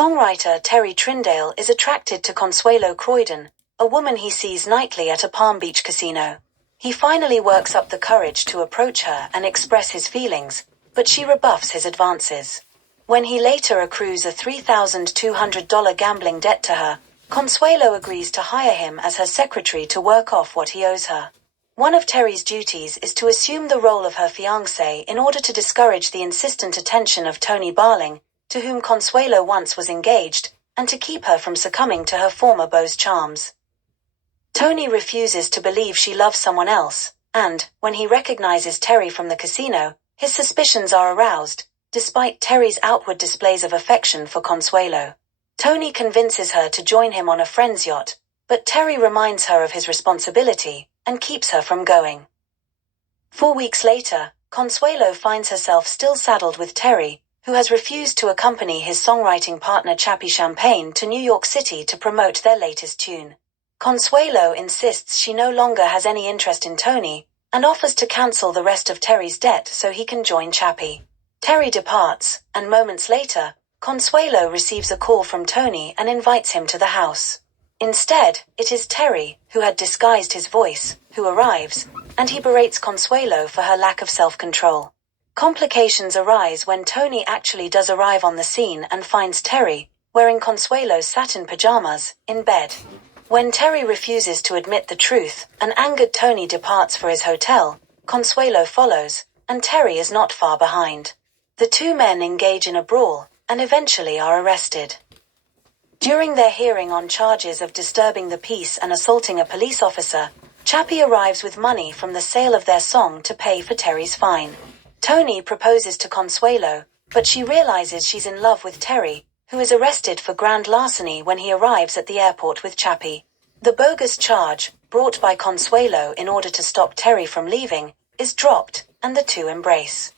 Songwriter Terry Trindale is attracted to Consuelo Croydon, a woman he sees nightly at a Palm Beach casino. He finally works up the courage to approach her and express his feelings, but she rebuffs his advances. When he later accrues a $3,200 gambling debt to her, Consuelo agrees to hire him as her secretary to work off what he owes her. One of Terry's duties is to assume the role of her fiancé in order to discourage the insistent attention of Tony Barling, to whom Consuelo once was engaged, and to keep her from succumbing to her former beau's charms. Tony refuses to believe she loves someone else, and, when he recognizes Terry from the casino, his suspicions are aroused, despite Terry's outward displays of affection for Consuelo. Tony convinces her to join him on a friend's yacht, but Terry reminds her of his responsibility, and keeps her from going. 4 weeks later, Consuelo finds herself still saddled with Terry, who has refused to accompany his songwriting partner Chappie Champagne to New York City to promote their latest tune. Consuelo insists she no longer has any interest in Tony, and offers to cancel the rest of Terry's debt so he can join Chappie. Terry departs, and moments later, Consuelo receives a call from Tony and invites him to the house. Instead, it is Terry, who had disguised his voice, who arrives, and he berates Consuelo for her lack of self-control. Complications arise when Tony actually does arrive on the scene and finds Terry, wearing Consuelo's satin pajamas, in bed. When Terry refuses to admit the truth, an angered Tony departs for his hotel, Consuelo follows, and Terry is not far behind. The two men engage in a brawl, and eventually are arrested. During their hearing on charges of disturbing the peace and assaulting a police officer, Chappie arrives with money from the sale of their song to pay for Terry's fine. Tony proposes to Consuelo, but she realizes she's in love with Terry, who is arrested for grand larceny when he arrives at the airport with Chappie. The bogus charge, brought by Consuelo in order to stop Terry from leaving, is dropped, and the two embrace.